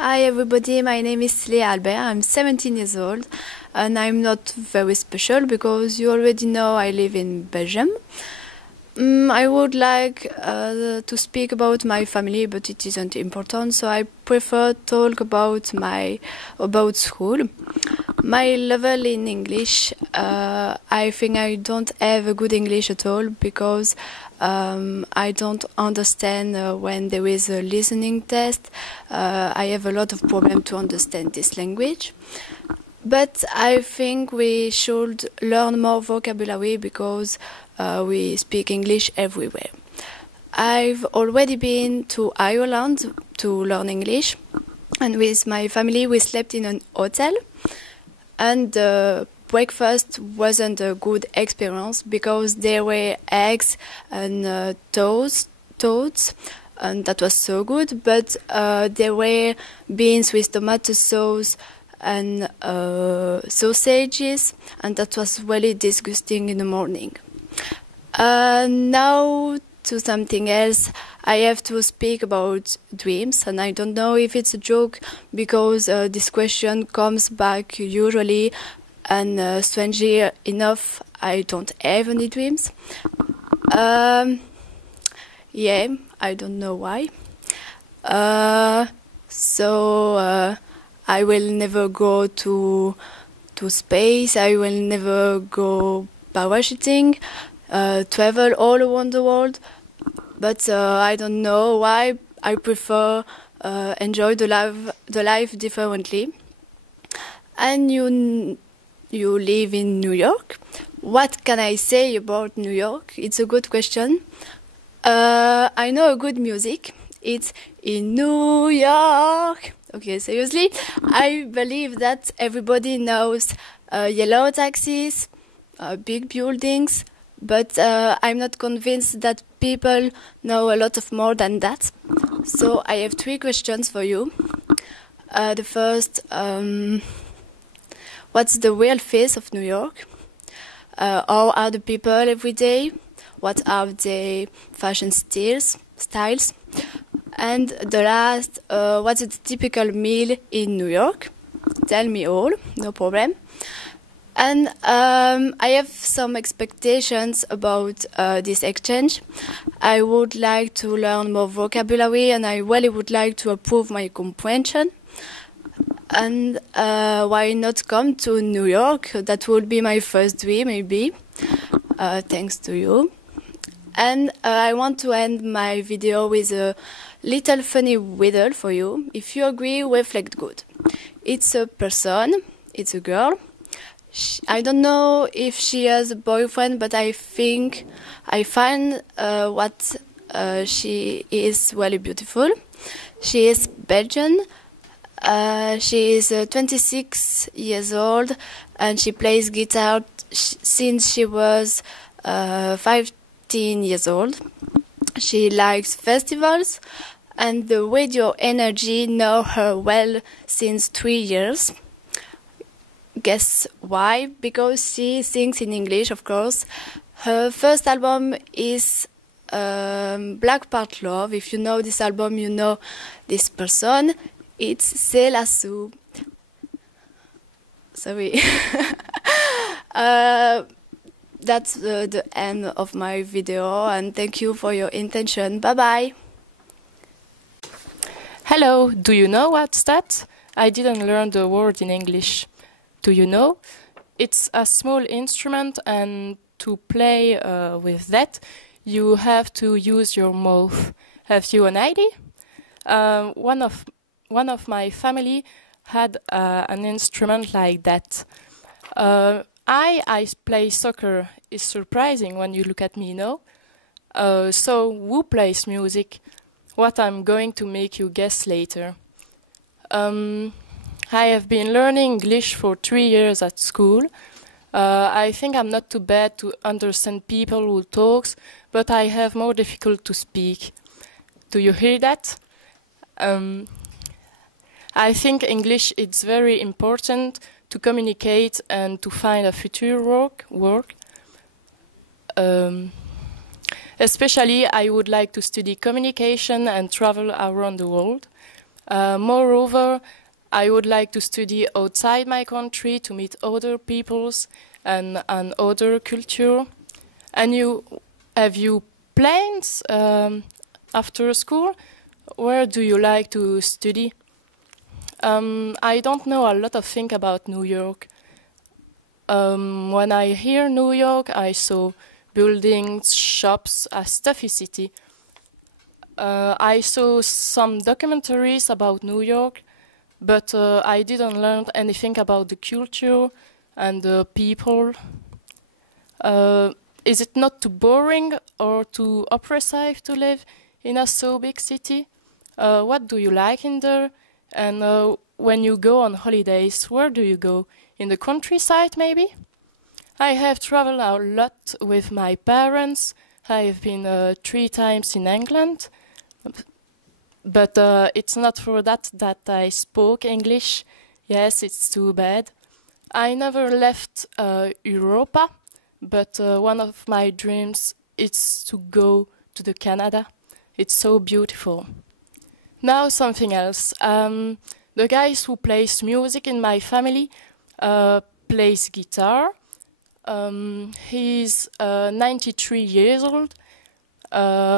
Hi everybody, my name is Léa Albert, I'm 17 years old and I'm not very special because you already know I live in Belgium. I would like to speak about my family, but it isn't important, so I prefer talk about school. My level in English, I think I don't have a good English at all because I don't understand when there is a listening test. I have a lot of problem to understand this language. But I think we should learn more vocabulary because we speak English everywhere. I've already been to Ireland to learn English, and with my family we slept in an hotel, and the breakfast wasn't a good experience because there were eggs and toasts, and that was so good, but there were beans with tomato sauce and sausages, and that was really disgusting in the morning. Now to something else. I have to speak about dreams, and I don't know if it's a joke because this question comes back usually, and strangely enough I don't have any dreams. Yeah, I don't know why. So I will never go to space, I will never go parachuting, travel all around the world, but I don't know why I prefer enjoy the life differently. And you live in New York. What can I say about New York? It's a good question. I know a good music. It's in New York. Okay, seriously, I believe that everybody knows yellow taxis, big buildings, but I'm not convinced that people know a lot of more than that. So I have 3 questions for you. The first, what's the real face of New York? How are the people every day? What are their fashion styles? And the last, what's the typical meal in New York? Tell me all, no problem. And I have some expectations about this exchange. I would like to learn more vocabulary, and I really would like to improve my comprehension. And why not come to New York? That would be my first dream, maybe, thanks to you. And I want to end my video with a little funny riddle for you. If you agree, reflect good. It's a person, it's a girl. I don't know if she has a boyfriend, but I think I find what she is really beautiful. She is Belgian. She is 26 years old, and she plays guitar since she was 15 years old. She likes festivals, and the Radio Energy know her well since 3 years. Guess why? Because she sings in English, of course. Her first album is Black Part Love. If you know this album, you know this person. It's Cette. Sorry. That's the end of my video, and thank you for your attention. Bye-bye. Hello, do you know what's that? I didn't learn the word in English. Do you know? It's a small instrument, and to play with that, you have to use your mouth. Have you an idea? One of my family had an instrument like that. I play soccer. Is surprising when you look at me, no? So who plays music? What I'm going to make you guess later. I have been learning English for 3 years at school. I think I'm not too bad to understand people who talks, but I have more difficult to speak. Do you hear that? I think English is very important to communicate and to find a future work. Especially, I would like to study communication and travel around the world. Moreover, I would like to study outside my country to meet other peoples and other culture. And have you plans after school? Where do you like to study? I don't know a lot of things about New York. When I hear New York, I saw buildings, shops, a stuffy city. I saw some documentaries about New York, but I didn't learn anything about the culture and the people. Is it not too boring or too oppressive to live in a so big city? What do you like in there? And when you go on holidays, where do you go? In the countryside, maybe? I have traveled a lot with my parents. I have been 3 times in England. But it's not for that I spoke English. Yes, it's too bad. I never left Europa, but one of my dreams is to go to the Canada. It's so beautiful. Now something else. The guys who plays music in my family plays guitar. He's 93 years old.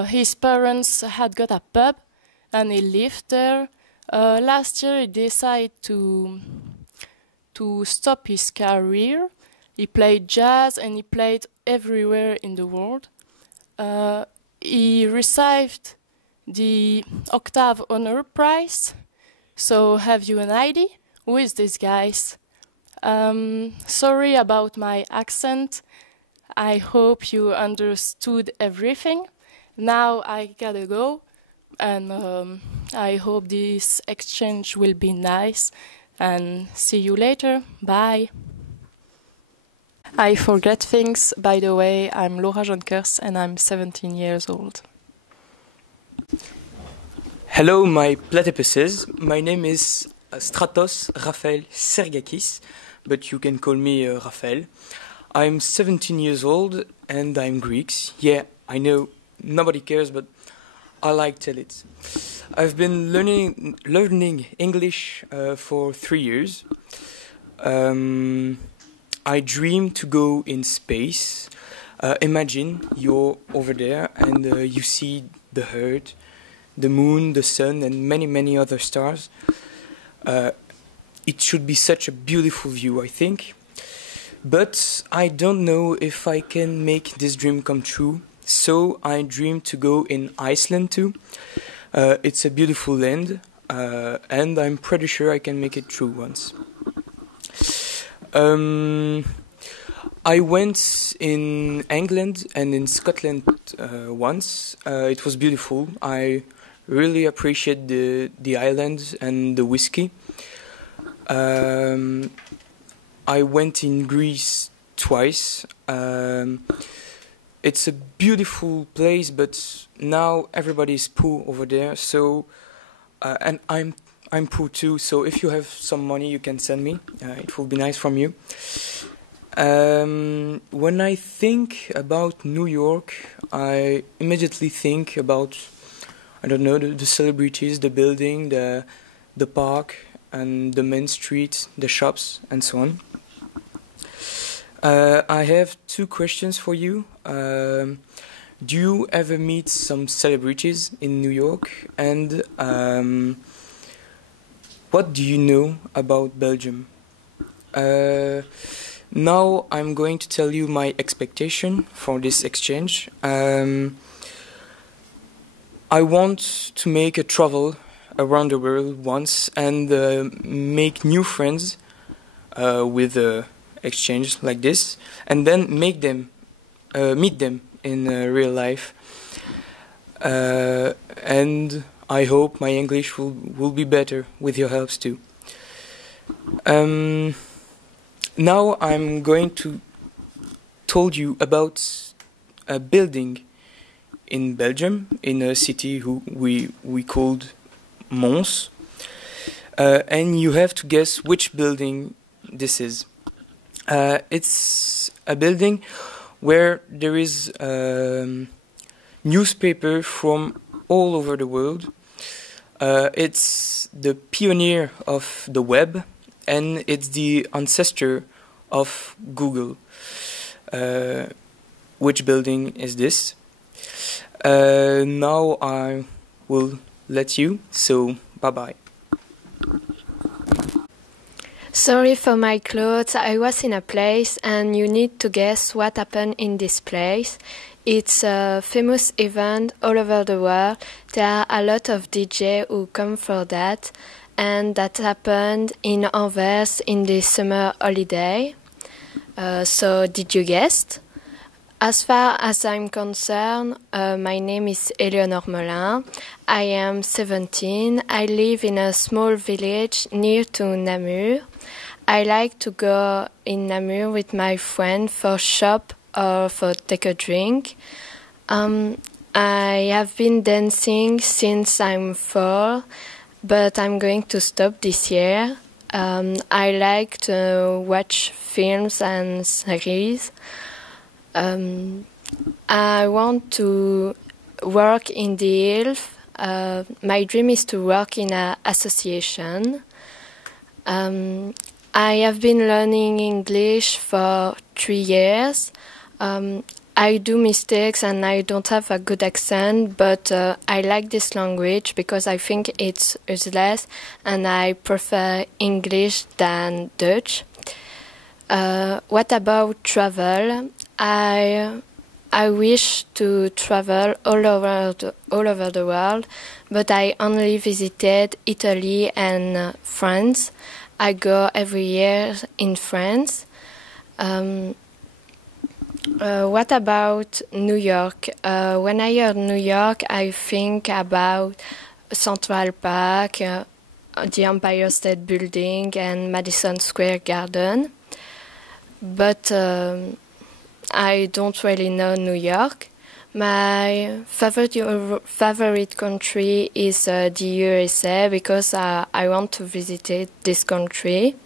His parents had got a pub and he lived there. Last year he decided to stop his career. He played jazz and he played everywhere in the world. He received the Octave Honor Prize. So have you an idea? Who is this guy? Sorry about my accent. I hope you understood everything. Now I gotta go, and I hope this exchange will be nice, and see you later. Bye. I forget things. By the way, I'm Laura Jonkers and I'm 17 years old. Hello, my platypuses. My name is Stratos Raphael Sergakis, but you can call me Raphael. I'm 17 years old and I'm Greek. Yeah, I know nobody cares, but I like tell it. I've been learning English for 3 years. I dream to go in space. Imagine you're over there and you see the Earth, the moon, the sun, and many other stars. It should be such a beautiful view, I think. But I don't know if I can make this dream come true. So I dream to go in Iceland too. It's a beautiful land, and I'm pretty sure I can make it true once. I went in England and in Scotland once. It was beautiful. I really appreciate the islands and the whiskey. I went in Greece twice. It's a beautiful place, but now everybody is poor over there. So, and I'm poor too. So if you have some money, you can send me. It will be nice from you. When I think about New York, I immediately think about, I don't know, the celebrities, the building, the park, and the main street, the shops, and so on. I have 2 questions for you. Do you ever meet some celebrities in New York? And what do you know about Belgium? Now I'm going to tell you my expectation for this exchange. I want to make a travel around the world once and make new friends with exchange like this, and then meet them in real life. And I hope my English will be better with your helps too. Now I'm going to told you about a building in Belgium, in a city we called Mons, and you have to guess which building this is. It's a building where there is newspaper from all over the world. It's the pioneer of the web, and it's the ancestor of Google. Which building is this? Now I will let you, so bye-bye. Sorry for my clothes, I was in a place and you need to guess what happened in this place. It's a famous event all over the world. There are a lot of DJ who come for that, and that happened in Anvers in the summer holiday. So did you guess? As far as I'm concerned, my name is Eleonore Molin. I am 17. I live in a small village near to Namur. I like to go in Namur with my friend for shop or for take a drink. I have been dancing since I'm 4, but I'm going to stop this year. I like to watch films and series. I want to work in the health. My dream is to work in an association. I have been learning English for 3 years. I do mistakes and I don't have a good accent, but I like this language because I think it's useless and I prefer English than Dutch. What about travel? I wish to travel all over the world, but I only visited Italy and France. I go every year in France. What about New York? When I hear New York, I think about Central Park, the Empire State Building, and Madison Square Garden. But I don't really know New York. My favorite country is the USA because I want to visit this country.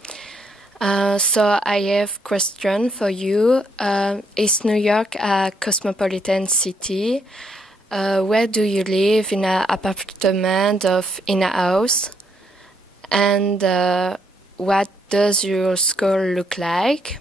So I have a question for you. Is New York a cosmopolitan city? Where do you live, in an apartment or in a house? And what does your school look like?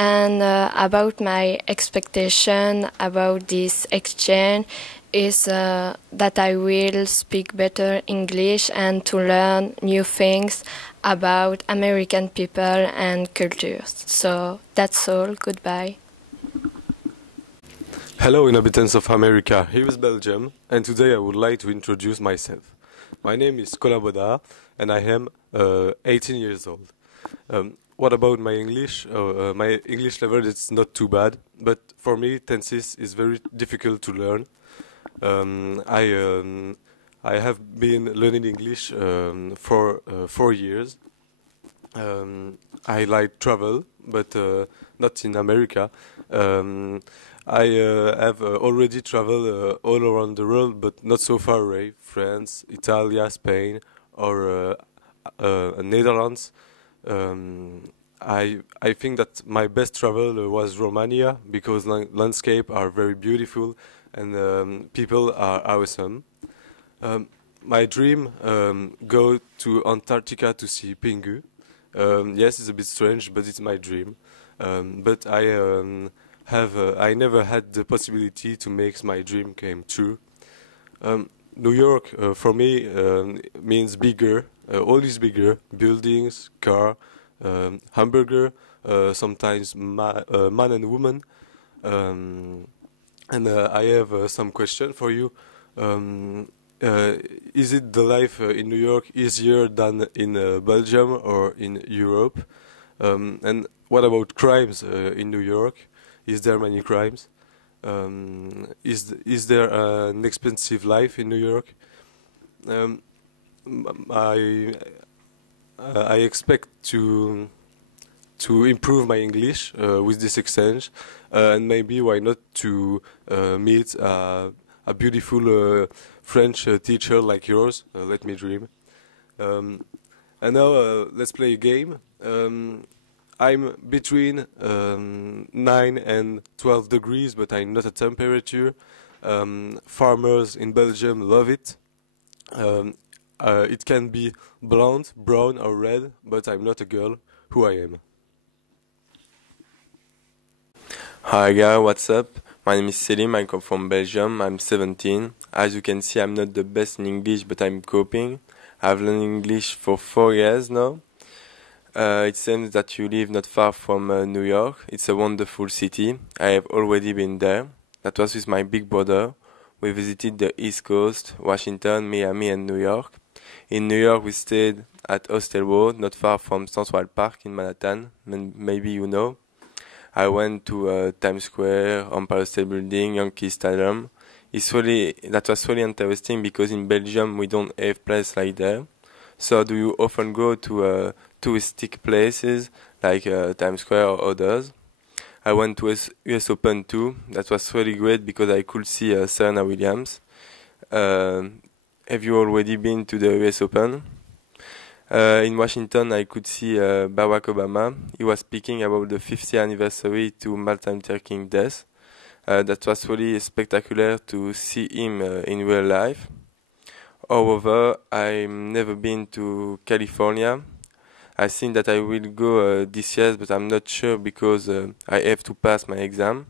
And about my expectation about this exchange is that I will speak better English and to learn new things about American people and cultures. So that's all. Goodbye. Hello inhabitants of America, here is Belgium, and today I would like to introduce myself. My name is Colin Baudard and I am 18 years old. What about my English? My English level is not too bad, but for me tenses is very difficult to learn. I have been learning English for 4 years. I like travel, but not in America. I have already traveled all around the world, but not so far away. France, Italy, Spain, or Netherlands. I think that my best travel was Romania because landscape are very beautiful and people are awesome. My dream go to Antarctica to see penguin. Yes, it's a bit strange, but it's my dream. But I never had the possibility to make my dream come true. New York for me means bigger. All is bigger: buildings, car, hamburger, sometimes man and woman. And I have some question for you. Is it the life in New York easier than in Belgium or in Europe? And what about crimes in New York? Is there many crimes? Is there an expensive life in New York? I expect to improve my English with this exchange, and maybe why not to meet a beautiful French teacher like yours. Let me dream. And now let's play a game. I'm between 9 and 12 degrees, but I'm not a temperature. Farmers in Belgium love it. It can be blonde, brown or red, but I'm not a girl. Who I am. Hi guys, what's up? My name is Selim, I come from Belgium, I'm 17. As you can see, I'm not the best in English, but I'm coping. I've learned English for 4 years now. It seems that you live not far from New York. It's a wonderful city. I have already been there. That was with my big brother. We visited the East Coast, Washington, Miami and New York. In New York we stayed at Hostel Road, not far from Central Park in Manhattan, maybe you know. I went to Times Square, Empire State Building, Yankee Stadium. That was really interesting because in Belgium we don't have places like that. So do you often go to touristic places like Times Square or others? I went to US Open too. That was really great because I could see Serena Williams. Have you already been to the US Open? In Washington, I could see Barack Obama. He was speaking about the 50th anniversary to Martin Luther King's death. That was really spectacular to see him in real life. However, I've never been to California. I think that I will go this year, but I'm not sure because I have to pass my exam.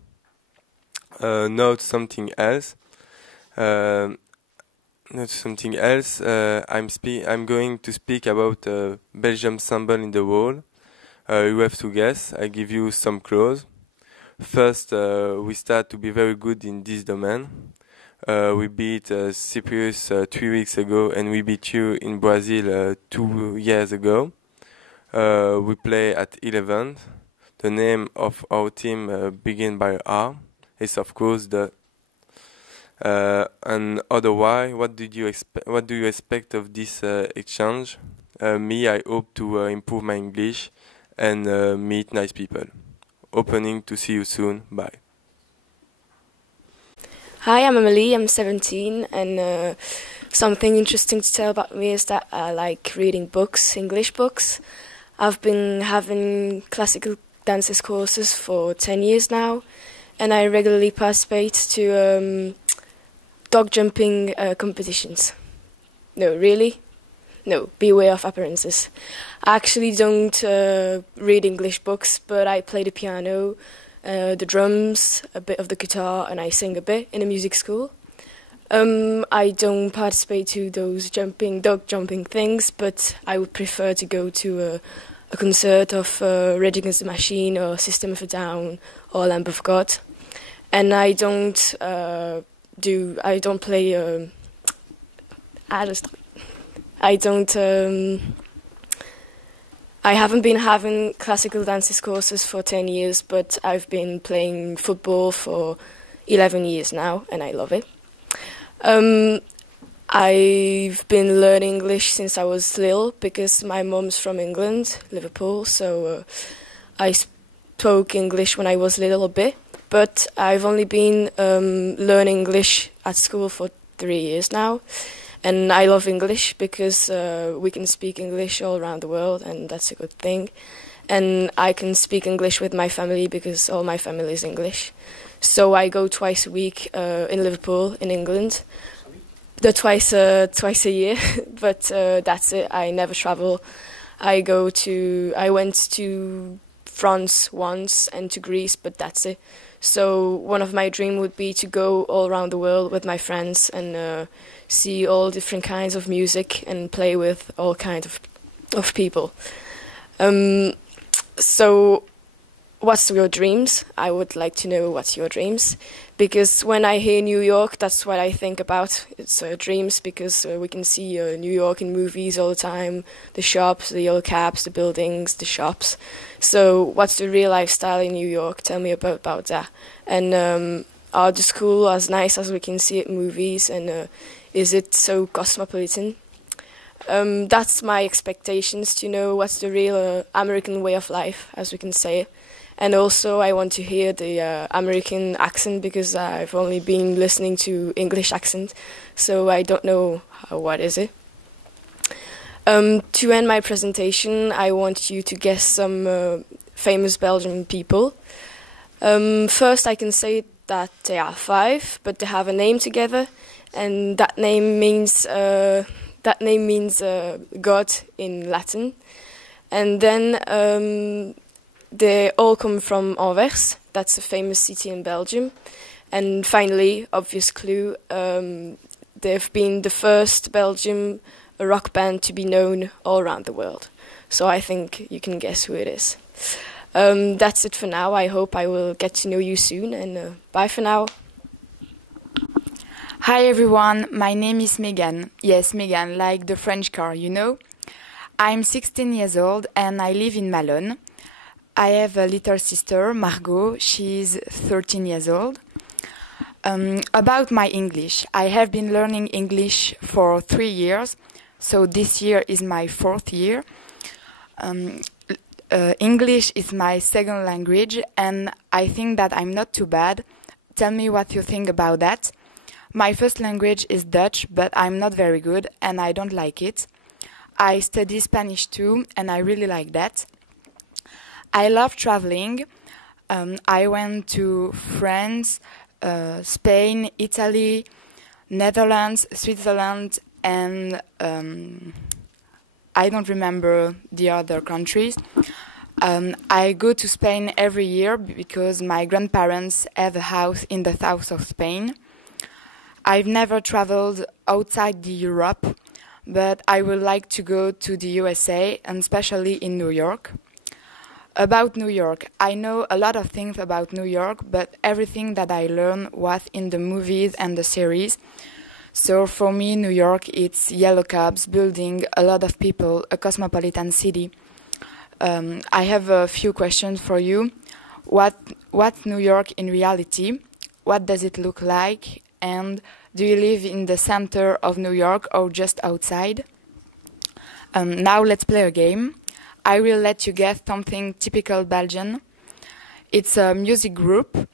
Now to something else. I'm going to speak about Belgium symbol in the world. You have to guess. I give you some clues. First, we start to be very good in this domain. We beat Cyprus 3 weeks ago, and we beat you in Brazil 2 years ago. We play at 11. The name of our team begins by R. It's of course the. And otherwise, what do you expect of this exchange? Me, I hope to improve my English and meet nice people. Hoping to see you soon. Bye. Hi, I'm Emily, I'm 17, and something interesting to tell about me is that I like reading books, English books. I've been having classical dances courses for 10 years now, and I regularly participate to dog jumping competitions. No, really? No, beware of appearances. I actually don't read English books, but I play the piano, the drums, a bit of the guitar, and I sing a bit in a music school. I don't participate to those dog jumping things, but I would prefer to go to a concert of Rage Against the Machine or System of a Down or Lamb of God. And I don't play. I haven't been having classical dances courses for 10 years, but I've been playing football for 11 years now, and I love it. I've been learning English since I was little because my mum's from England, Liverpool, so I spoke English when I was little a bit, but I've only been learning English at school for 3 years now. And I love English because we can speak English all around the world, and that's a good thing. And I can speak English with my family because all my family is English. So I go twice a week in Liverpool, in England. Twice a year, but that's it. I never travel. I went to France once and to Greece, but that's it. So one of my dreams would be to go all around the world with my friends and see all different kinds of music and play with all kinds of people. So what's your dreams? I would like to know what's your dreams, because when I hear New York, that's what I think about. It's dreams, because we can see New York in movies all the time, the shops, the yellow cabs, the buildings, the shops. So what's the real lifestyle in New York? Tell me about that. And are the schools as nice as we can see it in movies, and is it so cosmopolitan? That's my expectations, to know what's the real American way of life, as we can say it. And also I want to hear the American accent, because I've only been listening to English accent, so I don't know what is it. To end my presentation, I want you to guess some famous Belgian people. First, I can say that they are 5, but they have a name together, and that name means God in Latin. And then they all come from Anvers. That's a famous city in Belgium. And finally, obvious clue, they've been the first Belgian rock band to be known all around the world. So I think you can guess who it is. That's it for now. I hope I will get to know you soon, and bye for now. Hi everyone, my name is Megan. Yes, Megan, like the French car, you know? I'm 16 years old and I live in Malone. I have a little sister, Margot. She's 13 years old. About my English, I have been learning English for 3 years, so this year is my 4th year. English is my second language and I think that I'm not too bad. Tell me what you think about that. My first language is Dutch, but I'm not very good and I don't like it. I study Spanish too and I really like that. I love traveling. I went to France, Spain, Italy, Netherlands, Switzerland, and I don't remember the other countries. I go to Spain every year because my grandparents have a house in the south of Spain. I've never traveled outside the Europe, but I would like to go to the USA, and especially in New York. About New York, I know a lot of things about New York, but everything that I learned was in the movies and the series. So for me, New York, it's yellow cabs, building, a lot of people, a cosmopolitan city. I have a few questions for you. What's New York in reality? What does it look like? And do you live in the center of New York or just outside? Now let's play a game. I will let you guess something typical Belgian. It's a music group,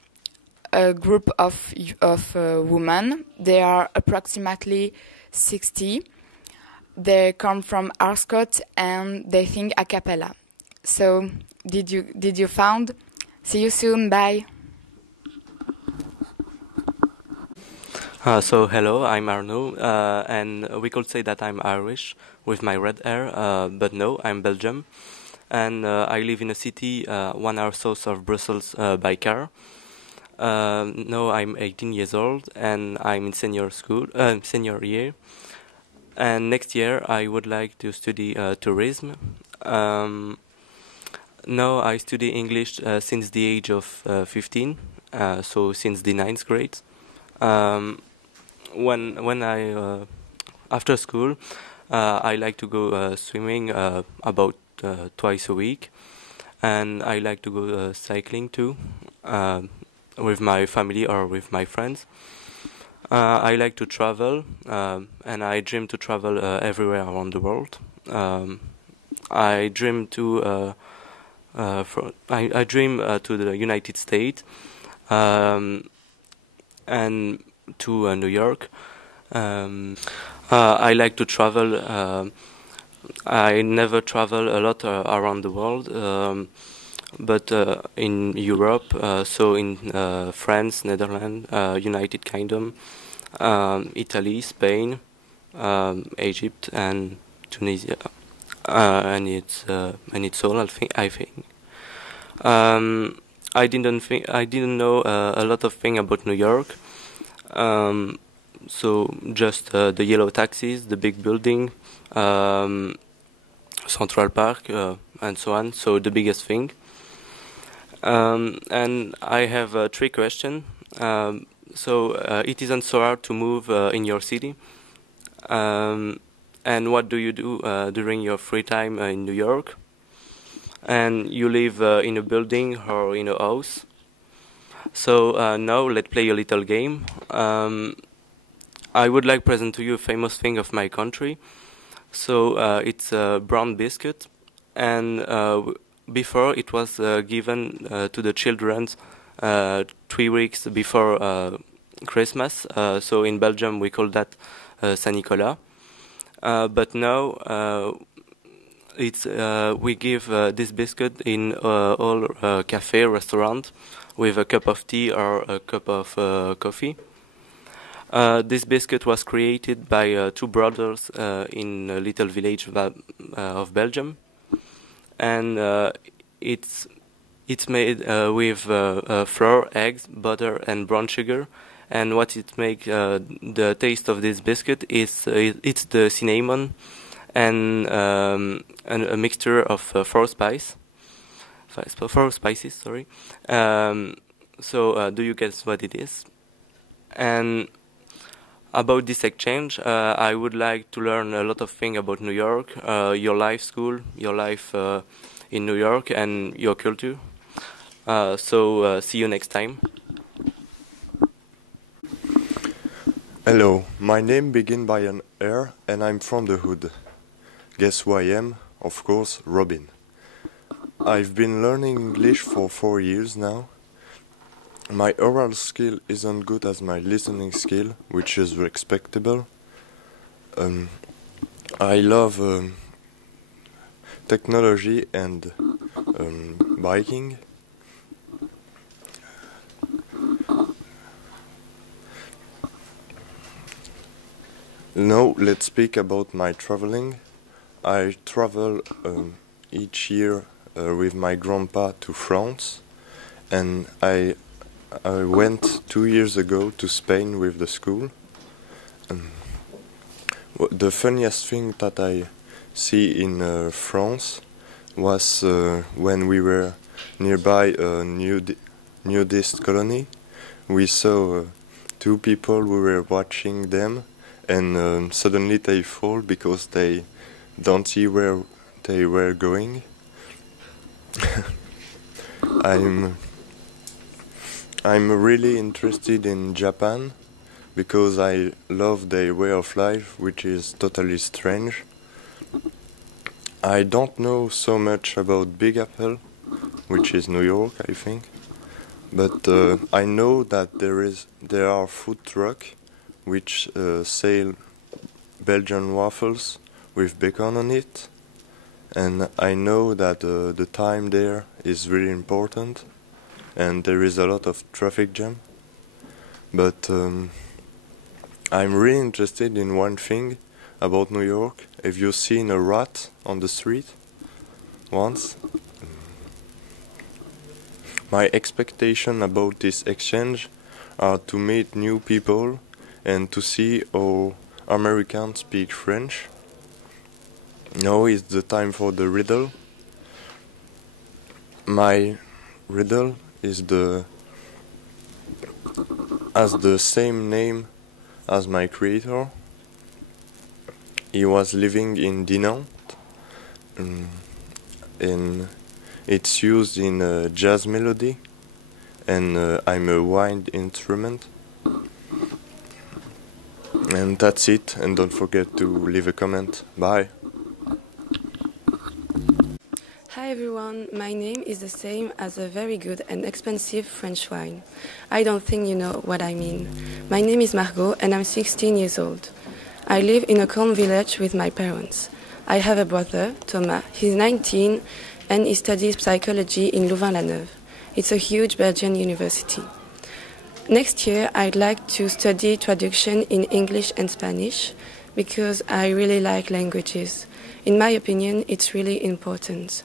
a group of women. They are approximately 60. They come from Arscott and they sing a cappella. So, did you found? See you soon. Bye. So hello, I'm Arnaud, and we could say that I'm Irish with my red hair, but no, I'm Belgium, and I live in a city 1 hour south of Brussels by car. Now I'm 18 years old and I'm in senior year, and next year I would like to study tourism. Now I study English since the age of 15, so since the 9th grade. When I after school, I like to go swimming about twice a week, and I like to go cycling too, with my family or with my friends. I like to travel, and I dream to travel everywhere around the world. I dream to I dream to the United States, and to New York. I like to travel. I never travel a lot around the world, but in Europe, so in France, Netherlands, United Kingdom, Italy, Spain, Egypt, and Tunisia, and it's all. I think. I didn't know a lot of things about New York. So just the yellow taxis, the big building, Central Park, and so on. So the biggest thing. And I have 3 questions. So it isn't so hard to move in your city. And what do you do during your free time in New York? And you live in a building or in a house. So now let's play a little game. I would like to present to you a famous thing of my country. So it's a brown biscuit, and before it was given to the children 3 weeks before Christmas. So in Belgium we call that Saint Nicolas. But now we give this biscuit in all cafe restaurant with a cup of tea or a cup of coffee. This biscuit was created by two brothers in a little village of Belgium, and it's made with flour, eggs, butter, and brown sugar. And what it makes the taste of this biscuit is it's the cinnamon and a mixture of four spices. Sorry. So do you guess what it is? And about this exchange, I would like to learn a lot of things about New York, your life school, your life in New York, and your culture. So see you next time. Hello, my name begins by an R and I'm from the hood. Guess who I am? Of course, Robin. I've been learning English for 4 years now. My oral skill isn't good as my listening skill, which is respectable. I love technology and biking. Now let's speak about my traveling. I travel each year with my grandpa to France, and I went 2 years ago to Spain with the school. The funniest thing that I see in France was when we were nearby a nudist colony. We saw two people who were watching them, and suddenly they fall because they don't see where they were going. I'm really interested in Japan because I love their way of life, which is totally strange. I don't know so much about Big Apple, which is New York, I think, but I know that there are food trucks which sell Belgian waffles with bacon on it, and I know that the time there is really important, and there is a lot of traffic jam. But I'm really interested in one thing about New York. Have you seen a rat on the street once? My expectation about this exchange are to meet new people and to see how Americans speak French. Now is the time for the riddle. My riddle has the same name as my creator. He was living in Dinant, and it's used in a jazz melody, and I'm a wind instrument. And that's it, and don't forget to leave a comment. Bye. Hi everyone, my name is the same as a very good and expensive French wine. I don't think you know what I mean. My name is Margot and I'm 16 years old. I live in a calm village with my parents. I have a brother, Thomas. He's 19 and he studies psychology in Louvain-la-Neuve. It's a huge Belgian university. Next year I'd like to study traduction in English and Spanish because I really like languages. In my opinion, it's really important.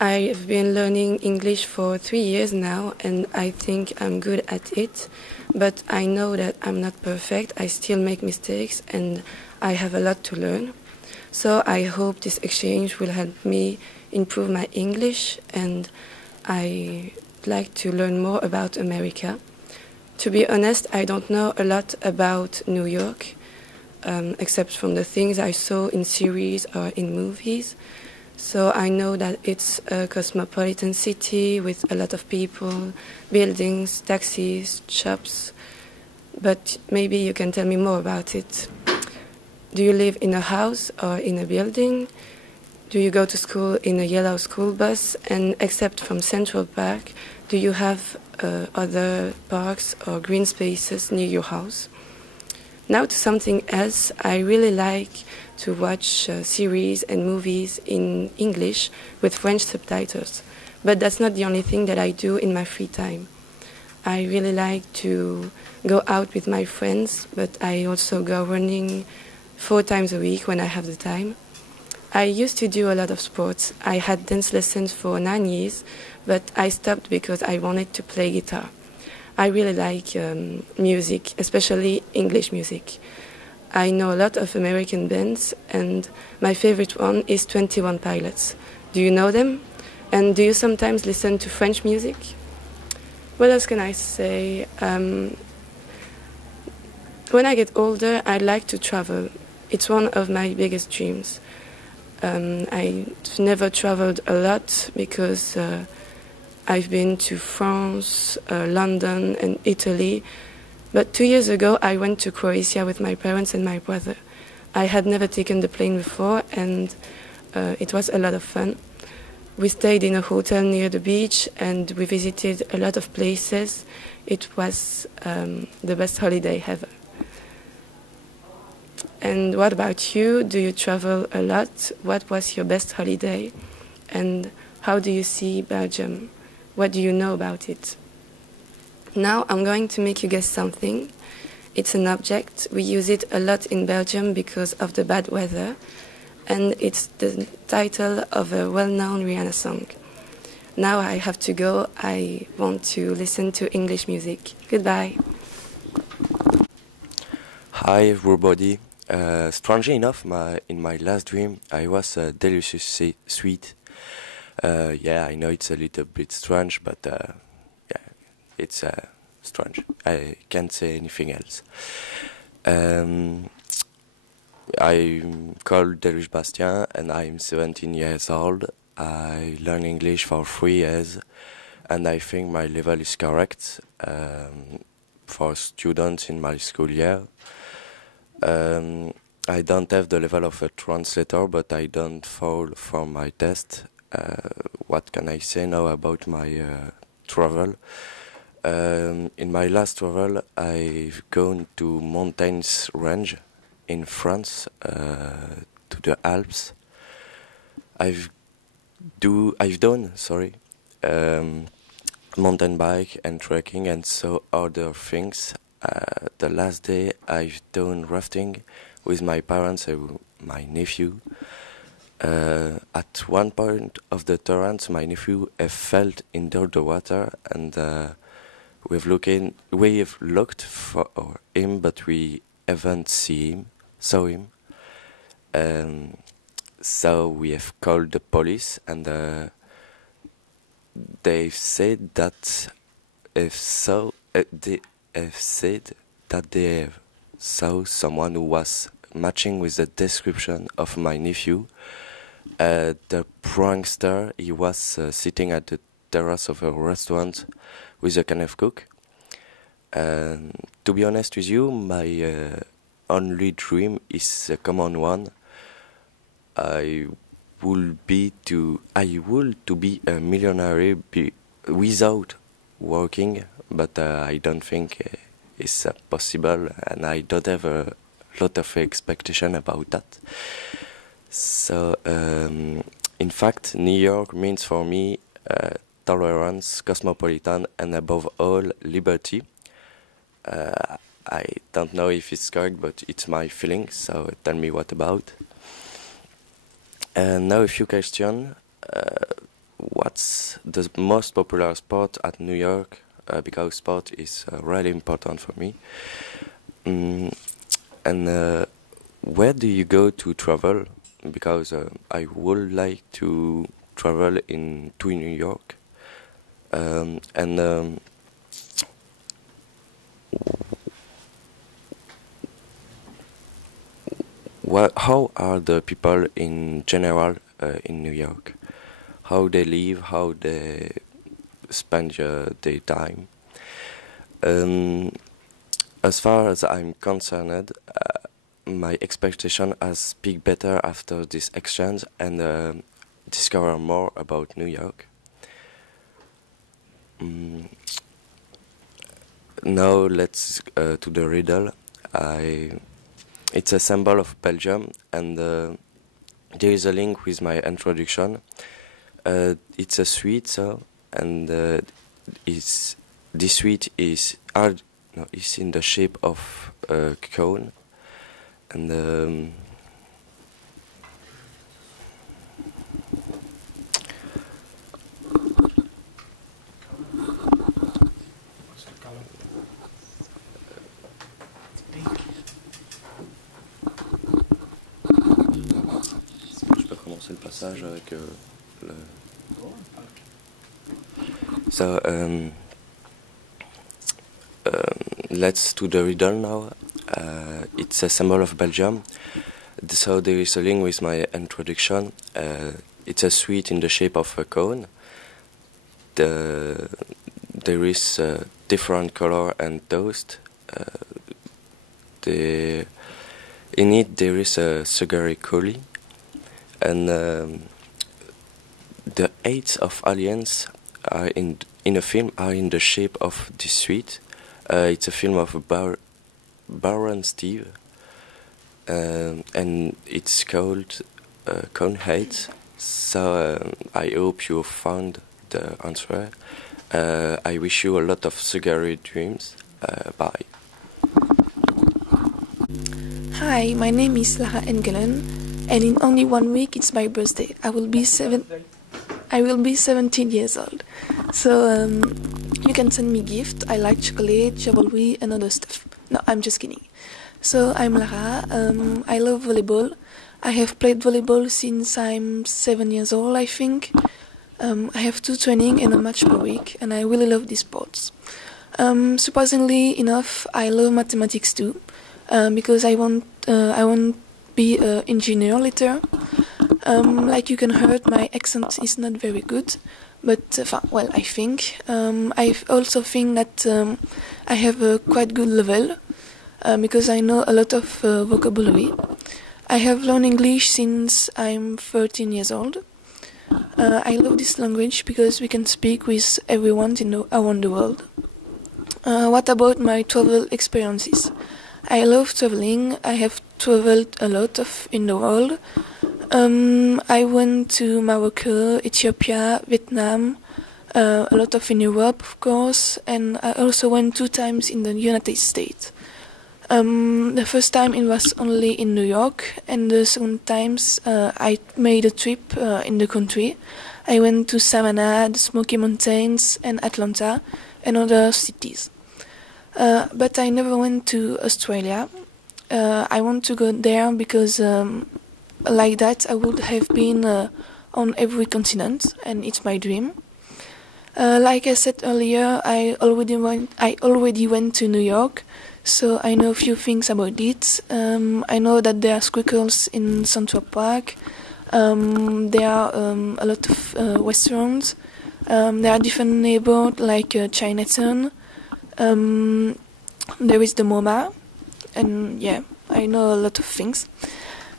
I've been learning English for 3 years now and I think I'm good at it, but I know that I'm not perfect. I still make mistakes and I have a lot to learn. So I hope this exchange will help me improve my English, and I'd like to learn more about America. To be honest, I don't know a lot about New York, except from the things I saw in series or in movies. So I know that it's a cosmopolitan city with a lot of people, buildings, taxis, shops. But maybe you can tell me more about it. Do you live in a house or in a building? Do you go to school in a yellow school bus? And except from Central Park, do you have other parks or green spaces near your house? Now to something else. I really like to watch series and movies in English with French subtitles. But that's not the only thing that I do in my free time. I really like to go out with my friends, but I also go running 4 times a week when I have the time. I used to do a lot of sports. I had dance lessons for 9 years, but I stopped because I wanted to play guitar. I really like music, especially English music. I know a lot of American bands, and my favorite one is 21 Pilots. Do you know them? And do you sometimes listen to French music? What else can I say? When I get older, I'd like to travel. It's one of my biggest dreams. I've never traveled a lot because I've been to France, London, and Italy. But 2 years ago, I went to Croatia with my parents and my brother. I had never taken the plane before, and it was a lot of fun. We stayed in a hotel near the beach, and we visited a lot of places. It was the best holiday ever. And what about you? Do you travel a lot? What was your best holiday? And how do you see Belgium? What do you know about it? Now I'm going to make you guess something. It's an object. We use it a lot in Belgium because of the bad weather. And it's the title of a well-known Rihanna song. Now I have to go. I want to listen to English music. Goodbye. Hi everybody. Strangely enough, in my last dream, I was delicious sweet. Yeah, I know it's a little bit strange, but yeah, it's strange. I can't say anything else. I'm called Deluge Bastien, and I'm 17 years old. I learn English for 3 years, and I think my level is correct for students in my school year. I don't have the level of a translator, but I don't fall from my test. What can I say now about my travel? In my last travel, I've gone to mountains range in France, to the Alps. I've done mountain bike and trekking and so other things. The last day I've done rafting with my parents and my nephew. At one point of the torrent, my nephew fell into the water, and we've looked for him, but we haven't saw him. So we have called the police, and they've said that they saw someone who was matching with the description of my nephew. The prankster, he was sitting at the terrace of a restaurant with a can of Coke. To be honest with you, my only dream is a common one. I would be a millionaire without working, but I don't think it's possible, and I don't have a lot of expectation about that. So, in fact, New York means for me tolerance, cosmopolitan, and above all, liberty. I don't know if it's correct, but it's my feeling, so tell me what about. And now a few questions. What's the most popular sport at New York? Because sport is really important for me. And where do you go to travel? Because I would like to travel to New York. How are the people in general in New York? How they live, how they spend their time. As far as I'm concerned, my expectation has speak better after this exchange and discover more about New York. Now let's to the riddle. It's a symbol of Belgium, and there is a link with my introduction. It's a sweet, and this sweet is in the shape of a cone, and le passage avec le... So let's do the riddle now. It's a symbol of Belgium. So there is a link with my introduction. It's a sweet in the shape of a cone. There is different color and toast. In it there is a sugary coulis. And the eights of aliens are in a film are in the shape of this sweet. It's a film of Baron Steve, and it's called Cone Heights. So I hope you found the answer. I wish you a lot of sugary dreams. Bye. Hi, my name is Lara Engelen. And in only 1 week, it's my birthday. I will be 17 years old. So you can send me gifts. I like chocolate, jewelry, and other stuff. No, I'm just kidding. So I'm Lara. I love volleyball. I have played volleyball since I'm 7 years old, I think. I have 2 training and a match per week, and I really love these sports. Surprisingly enough, I love mathematics too, because I want be an engineer later. Like you can hear, my accent is not very good, but well, I think. I also think that I have a quite good level because I know a lot of vocabulary. I have learned English since I'm 13 years old. I love this language because we can speak with everyone around the world. What about my travel experiences? I love traveling. I have traveled a lot in the world. I went to Morocco, Ethiopia, Vietnam, a lot in Europe, of course, and I also went 2 times in the United States. The first time it was only in New York, and the second times I made a trip in the country. I went to Savannah, the Smoky Mountains, and Atlanta, and other cities. But I never went to Australia. I want to go there because like that I would have been on every continent, and it's my dream. Like I said earlier, I already went to New York, so I know a few things about it. I know that there are squirrels in Central Park. There are a lot of restaurants. There are different neighborhoods like Chinatown. There is the MoMA, and yeah, I know a lot of things.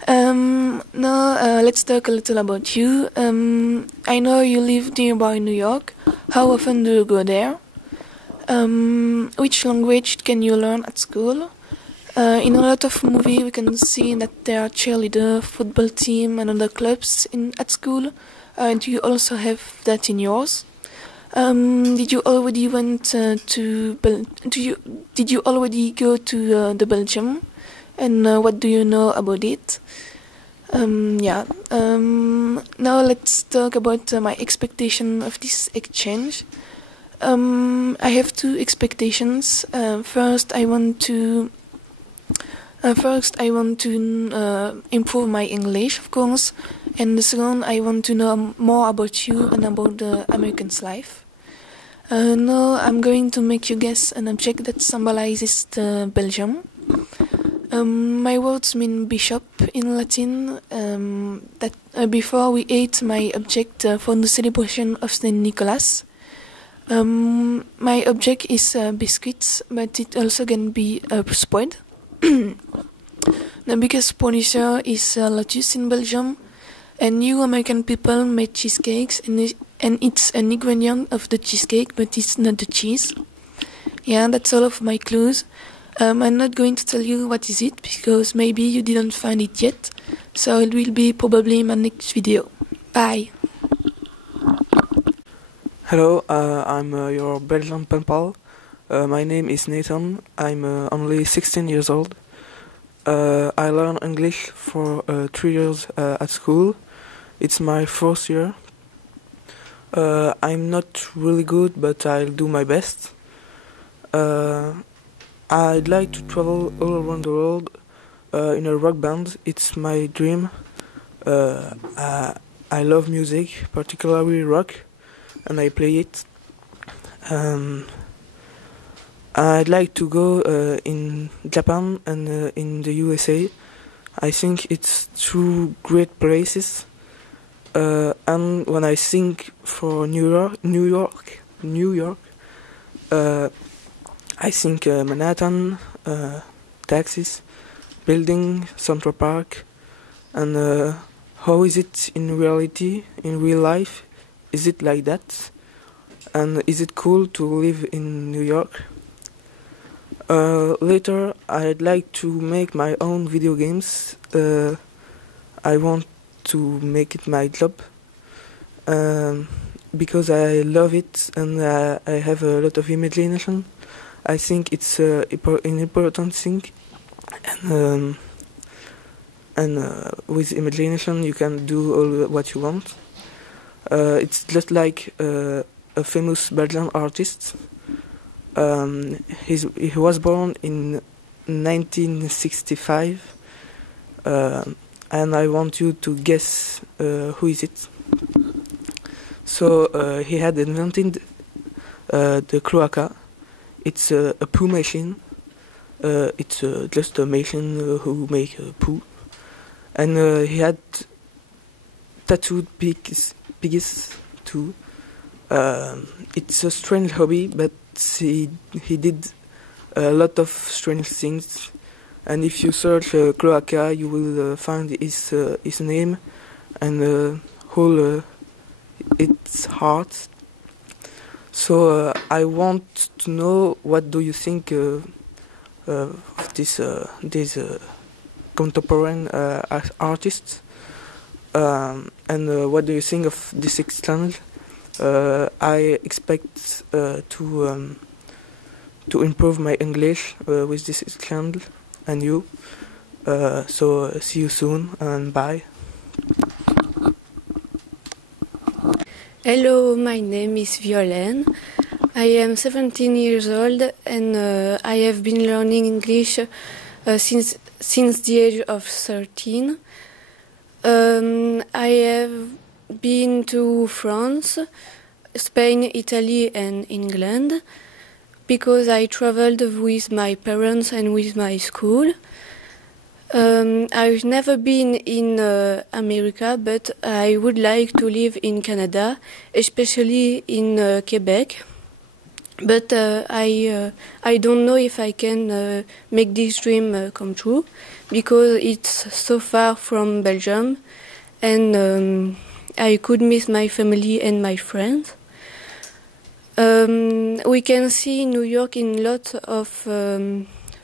Now let's talk a little about you. I know you live nearby New York. How often do you go there? Which language can you learn at school? In a lot of movies we can see that there are cheerleader, football team, and other clubs at school. Do you also have that in yours? Did you already go to the Belgium? And what do you know about it? Now let's talk about my expectation of this exchange. I have 2 expectations. First, I want to improve my English, of course, and the second, I want to know more about you and about the American's life. Now, I'm going to make you guess an object that symbolizes the Belgium. My words mean bishop in Latin. Before we ate my object for the celebration of Saint Nicholas. My object is biscuits, but it also can be spread. The biggest producer is Lotus in Belgium, and you American people make cheesecakes, and it's an ingredient of the cheesecake, but it's not the cheese. Yeah, that's all of my clues. I'm not going to tell you what is it because maybe you didn't find it yet, so it will be probably in my next video. Bye! Hello, I'm your Belgian pen pal. My name is Nathan. I'm only 16 years old. I learn English for 3 years at school. It's my first year. I'm not really good, but I'll do my best. I'd like to travel all around the world in a rock band. It's my dream. I love music, particularly rock, and I play it. I'd like to go in Japan and in the USA. I think it's two great places. And when I think for New York, I think Manhattan, taxis, building, Central Park, and how is it in reality, in real life? Is it like that? And is it cool to live in New York? Later, I'd like to make my own video games. I want to make it my job because I love it and I have a lot of imagination. I think it's an important thing, and with imagination you can do all what you want. It's just like a famous Belgian artist. He was born in 1965, and I want you to guess who is it. So he had invented the cloaca. It's a poo machine. It's just a machine who make poo, and he had tattooed pigs too. It's a strange hobby, but he did a lot of strange things. And if you search cloaca, you will find his name and whole its heart. So I want to know, what do you think of this contemporary artists, and what do you think of this exchange? I expect to improve my English with this exchange and you. So see you soon and bye. Hello, my name is Violaine. I am 17 years old and I have been learning English since the age of 13. I have been to France, Spain, Italy and England because I traveled with my parents and with my school. I've never been in America, but I would like to live in Canada, especially in Quebec. But I don't know if I can make this dream come true because it's so far from Belgium, and I could miss my family and my friends. We can see New York in lots of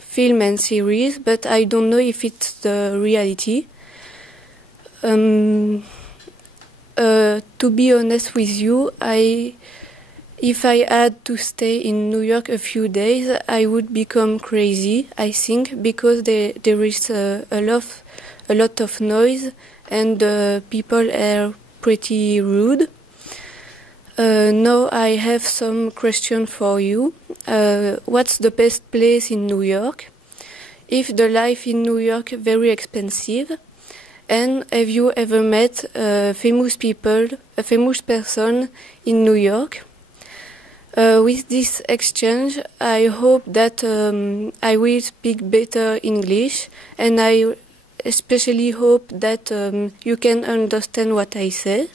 film and series, but I don't know if it's the reality. To be honest with you, if I had to stay in New York a few days, I would become crazy, I think, because there is a lot of noise and people are pretty rude. Now I have some question for you. What's the best place in New York? If the life in New York very expensive? And have you ever met famous person in New York? With this exchange, I hope that I will speak better English, and I especially hope that you can understand what I say.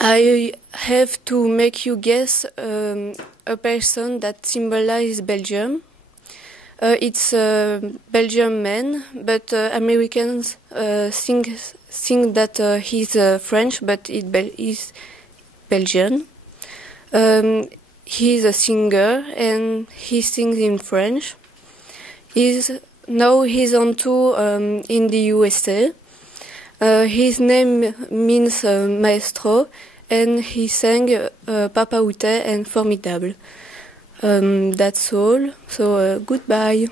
I have to make you guess a person that symbolizes Belgium. It's a Belgian man, but Americans think that he's French, but he's Belgian. He's a singer and he sings in French. Now he's on tour in the USA. His name means maestro, and he sang Papa Ute and Formidable. That's all. So goodbye.